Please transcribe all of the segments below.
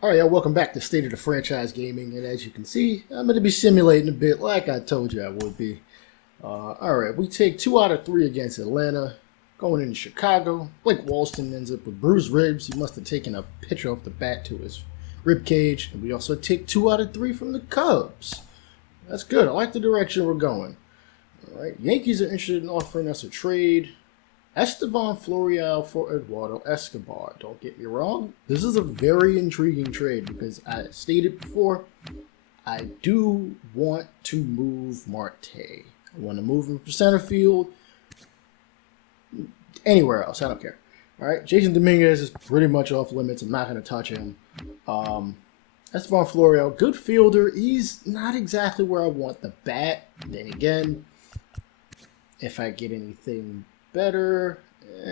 All right, y'all, welcome back to State of the Franchise Gaming, and as you can see, I'm going to be simulating a bit like I told you I would be. All right, we take 2 out of 3 against Atlanta, going into Chicago. Blake Walston ends up with bruised ribs. He must have taken a pitch off the bat to his rib cage, and we also take 2 out of 3 from the Cubs. That's good. I like the direction we're going. All right, Yankees are interested in offering us a trade. Estevan Florial for Eduardo Escobar. Don't get me wrong. This is a very intriguing trade because I stated before, I do want to move Marte. I want to move him from center field. Anywhere else, I don't care. All right, Jason Dominguez is pretty much off limits. I'm not going to touch him. Estevan Florial, good fielder. He's not exactly where I want the bat. Then again, if I get anything better.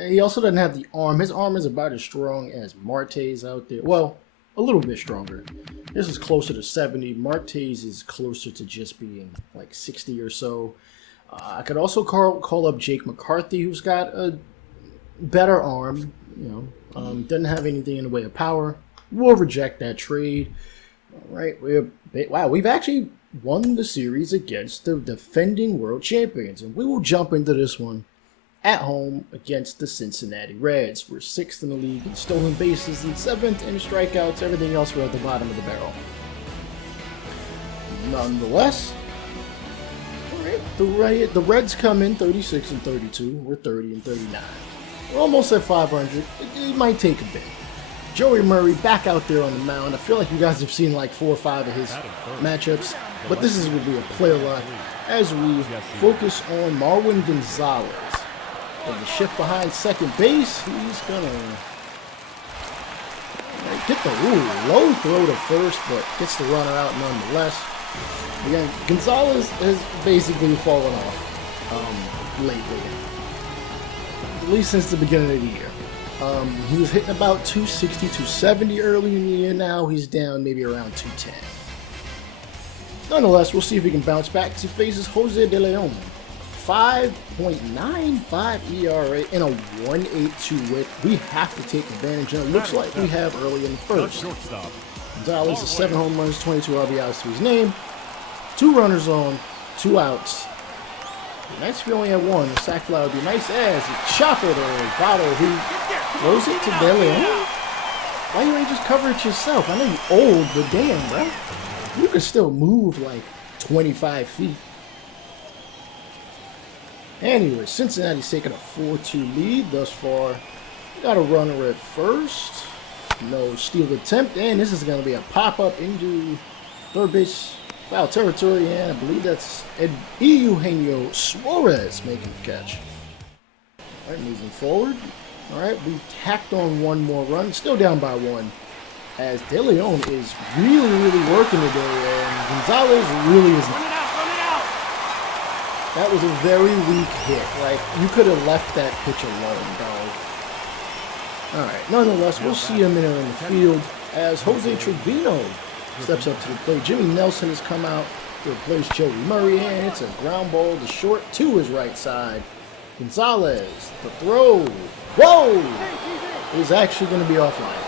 He also doesn't have the arm. His arm is about as strong as Marte's out there. Well, a little bit stronger. This is closer to 70. Marte's is closer to just being like 60 or so. I could also call up Jake McCarthy, who's got a better arm. Doesn't have anything in the way of power. We'll reject that trade. All right, we've actually won the series against the defending world champions, and we will jump into this one at home against the Cincinnati Reds. We're 6th in the league in stolen bases and 7th in strikeouts. Everything else, we're at the bottom of the barrel. Nonetheless, the Reds come in 36 and 32. We're 30 and 39. We're almost at 500. It might take a bit. Joey Murray back out there on the mound. I feel like you guys have seen like 4 or 5 of his matchups, but this is going to be a player lot as we focus on Marwin Gonzalez. With the shift behind second base, he's gonna get the low throw to first, but gets the runner out nonetheless. Again, Gonzalez has basically fallen off lately, at least since the beginning of the year. He was hitting about 260, 270 early in the year. Now he's down maybe around 210. Nonetheless, we'll see if he can bounce back as he faces Jose De Leon. 5.95 ERA and a 1.82 whip. We have to take advantage, and it looks like we have early in the first. Gonzalez is 7 home runs, 22 RBIs to his name. 2 runners on, 2 outs. Nice if you only had 1. The sac fly would be nice as a chopper to Votto, who throws it to De Leon. Why you ain't just cover it yourself? I know you old, but damn, bro. You can still move like 25 feet. Anyway, Cincinnati's taking a 4-2 lead thus far. Got a runner at first. No steal attempt, and this is going to be a pop-up into third base foul territory, and I believe that's Eugenio Suarez making the catch. All right, moving forward. All right, we've tacked on 1 more run, still down by 1, as De Leon is really working today, and Gonzalez really isn't. That was a very weak hit. Like, you could have left that pitch alone, dog. Alright, nonetheless, we'll see him in the field as Jose Trevino steps up to the plate. Jimmy Nelson has come out to replace Joey Murray, and it's a ground ball to short to his right side. Gonzalez, the throw. Whoa! Is actually going to be offline.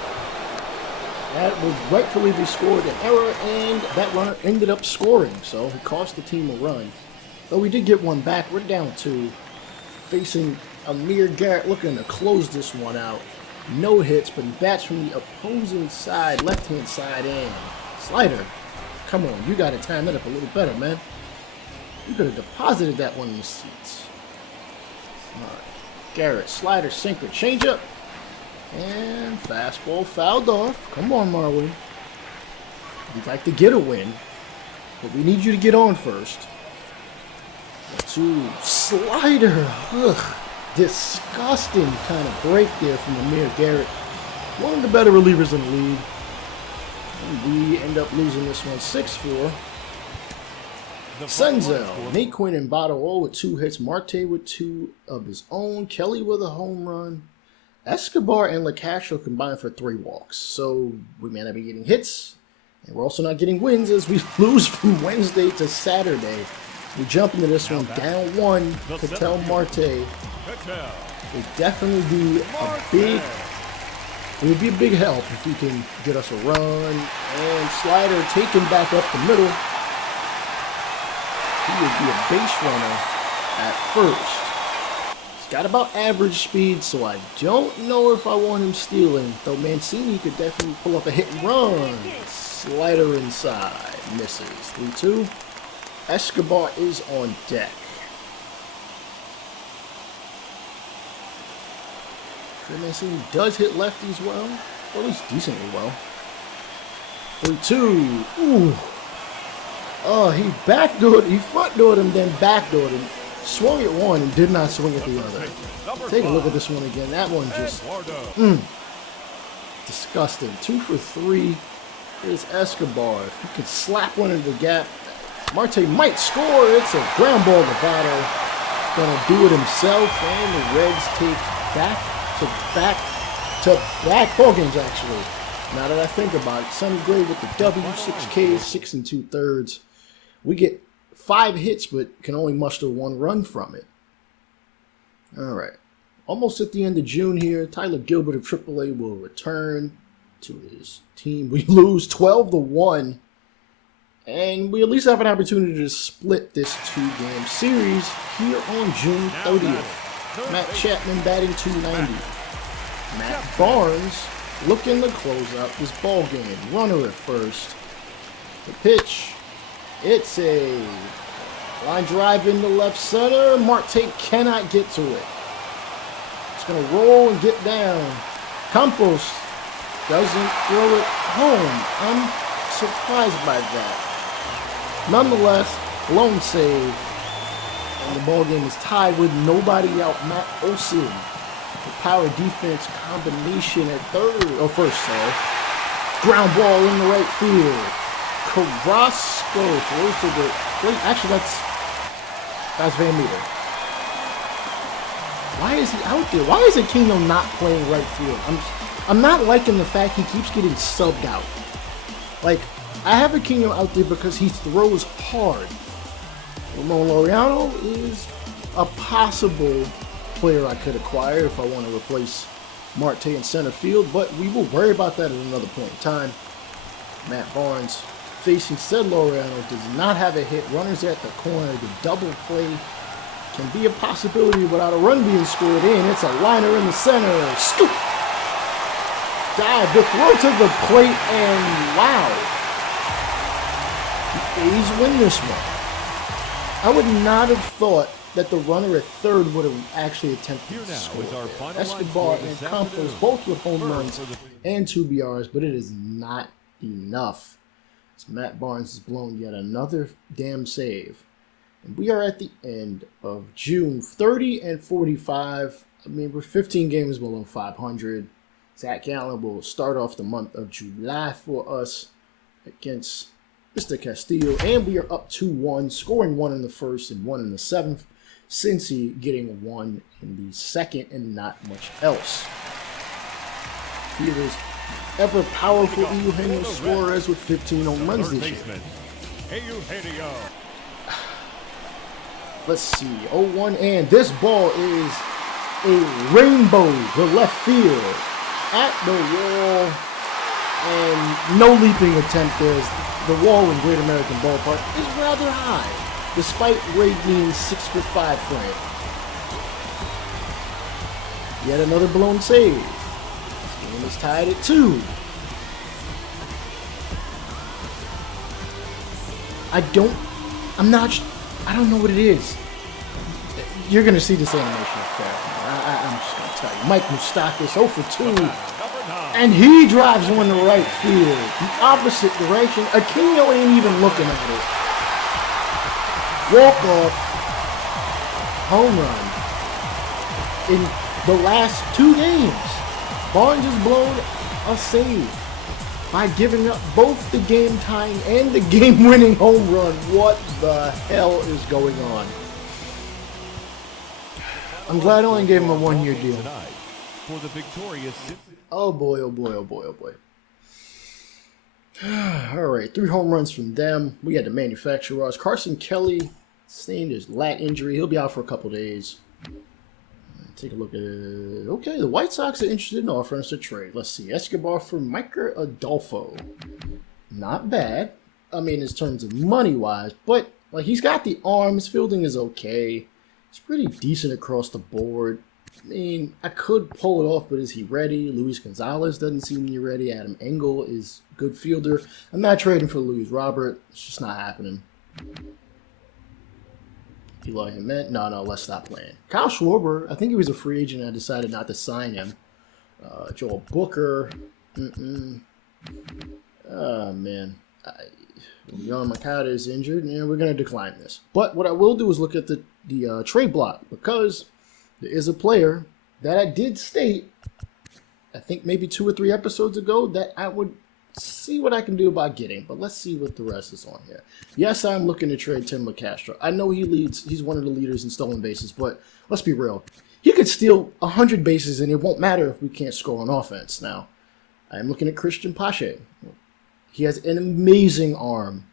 That would rightfully be scored an error, and that runner ended up scoring, so it cost the team a run. Though we did get 1 back, we're down 2. Facing Amir Garrett looking to close this one out. No hits, but he bats from the opposing side, left-hand side, and slider. Come on, you got to time that up a little better, man. You could have deposited that one in the seats. All right, Garrett, slider, sinker, changeup, and fastball fouled off. Come on, Marwin. We'd like to get a win, but we need you to get on first. 2 slider. Ugh. Disgusting kind of break there from Amir Garrett. One of the better relievers in the league. And we end up losing this one 6-4. Senzel, Nate Quinn and Votto all with 2 hits. Marte with 2 of his own. Kelly with a home run. Escobar and LaCastro combined for 3 walks. So we may not be getting hits. And we're also not getting wins as we lose from Wednesday to Saturday. We jump into this one down 1. Ketel Marte. It definitely be a big It would be a big help if he can get us a run. And slider taken back up the middle. He would be a base runner at first. He's got about average speed, so I don't know if I want him stealing. Though Mancini could definitely pull up a hit and run. Slider inside. Misses. 3-2. Escobar is on deck. Mancini does hit lefties well, or at least decently well. 3-2. Ooh. Oh, he front-doored him, then backdoored him. Swung at one and did not swing at the other. Take a look at this one again. That one just, disgusting. 2 for 3. Here's Escobar. If he could slap one into the gap, Marte might score. It's a ground ball to Votto. Gonna do it himself, and the Reds take back ball games, actually. Now that I think about it, Sonny Gray with the W, 6 Ks, 6 2/3. We get 5 hits, but can only muster 1 run from it. All right. Almost at the end of June here. Tyler Gilbert of AAA will return to his team. We lose 12-1. And we at least have an opportunity to split this 2-game series here on June 30th. Matt Chapman batting .290. Matt Barnes looking to close out this ball game. Runner at first. The pitch. It's a line drive into left center. Marte cannot get to it. It's going to roll and get down. Campos doesn't throw it home. I'm surprised by that. Nonetheless, blown save. And the ball game is tied with nobody out. Matt Olson, the power defense combination at first. Ground ball in the right field. Carrasco throws to the. Wait, actually, that's Van Meter. Why is he out there? Why is Aquino not playing right field? I'm not liking the fact he keeps getting subbed out. Like, I have Aquino out there because he throws hard. Ramon Laureano is a possible player I could acquire if I want to replace Marte in center field, but we will worry about that at another point in time. Matt Barnes facing said Laureano does not have a hit. Runners at the corner. The double play can be a possibility without a run being scored in. It's a liner in the center. Scoop! Dive, the throw to the plate, and wow. The A's win this one. I would not have thought that the runner at third would have actually attempted to score. Escobar and Campos both with home runs and 2 BRs, but it is not enough. As Matt Barnes has blown yet another damn save. And we are at the end of June, 30-45. I mean, we're 15 games below 500. Zach Gallen will start off the month of July for us against Mr. Castillo, and we are up 2-1, scoring 1 in the first and 1 in the 7th. Cincy getting 1 in the 2nd and not much else. Here's ever powerful Eugenio Suarez with 15 home runs this year. Let's see, 0-1, and this ball is a rainbow to left field at the wall, and no leaping attempt there. The wall in Great American Ballpark is rather high, despite Ray being 6'5" frame. Yet another blown save. This game is tied at 2. I don't know what it is. You're going to see this animation effect. I'm just going to tell you. Mike Moustakas 0 for 2. And he drives one to right field. The opposite direction. Aquino ain't even looking at it. Walk-off. Home run. In the last 2 games, Barnes has blown a save by giving up both the game-tying and the game-winning home run. What the hell is going on? I'm glad I only gave him a 1-year deal. Oh boy, oh boy, oh boy, oh boy. All right, 3 home runs from them. We had the manufacturers. Carson Kelly sustained his lat injury. He'll be out for a couple days. Take a look at it. Okay, the White Sox are interested in offering us a trade. Let's see. Escobar for Micah Adolfo. Not bad. I mean, in terms of money-wise, but like he's got the arm. His fielding is okay. He's pretty decent across the board. I mean, I could pull it off, but is he ready? Luis Gonzalez doesn't seem to be ready. Adam Engel is a good fielder. I'm not trading for Luis Robert. It's just not happening. Eli Jimenez. No, let's stop playing. Kyle Schwarber, I think he was a free agent. I decided not to sign him. Joel Booker. Oh, man. Yohan Moncada is injured, and we're going to decline this. But what I will do is look at the trade block, because there is a player that I did state, I think maybe 2 or 3 episodes ago, that I would see what I can do about getting. But let's see what the rest is on here. Yes, I'm looking to trade Tim LeCastro. I know he's one of the leaders in stolen bases, but let's be real. He could steal 100 bases, and it won't matter if we can't score on offense. Now, I'm looking at Christian Pache. He has an amazing arm.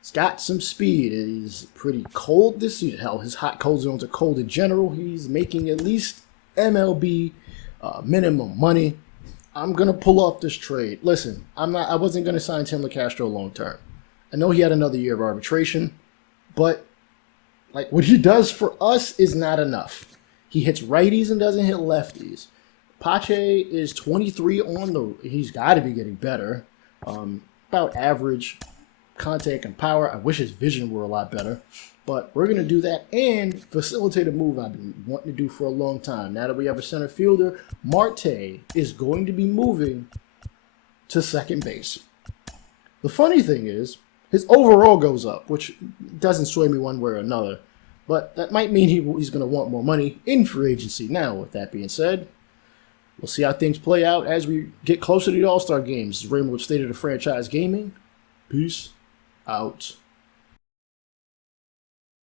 He's got some speed. He's pretty cold this season. Hell, his hot cold zones are cold in general. He's making at least MLB minimum money. I'm gonna pull off this trade. Listen, I wasn't gonna sign Tim LeCastro long term. I know he had another year of arbitration, but like what he does for us is not enough. He hits righties and doesn't hit lefties. Pache is 23 on the. He's got to be getting better. About average contact and power. I wish his vision were a lot better, but we're going to do that and facilitate a move I've been wanting to do for a long time. Now that we have a center fielder, Marte is going to be moving to second base. The funny thing is, his overall goes up, which doesn't sway me one way or another, but that might mean he's going to want more money in free agency. Now, with that being said, we'll see how things play out as we get closer to the All-Star games. This is Raymond with State of the Franchise Gaming. Peace out.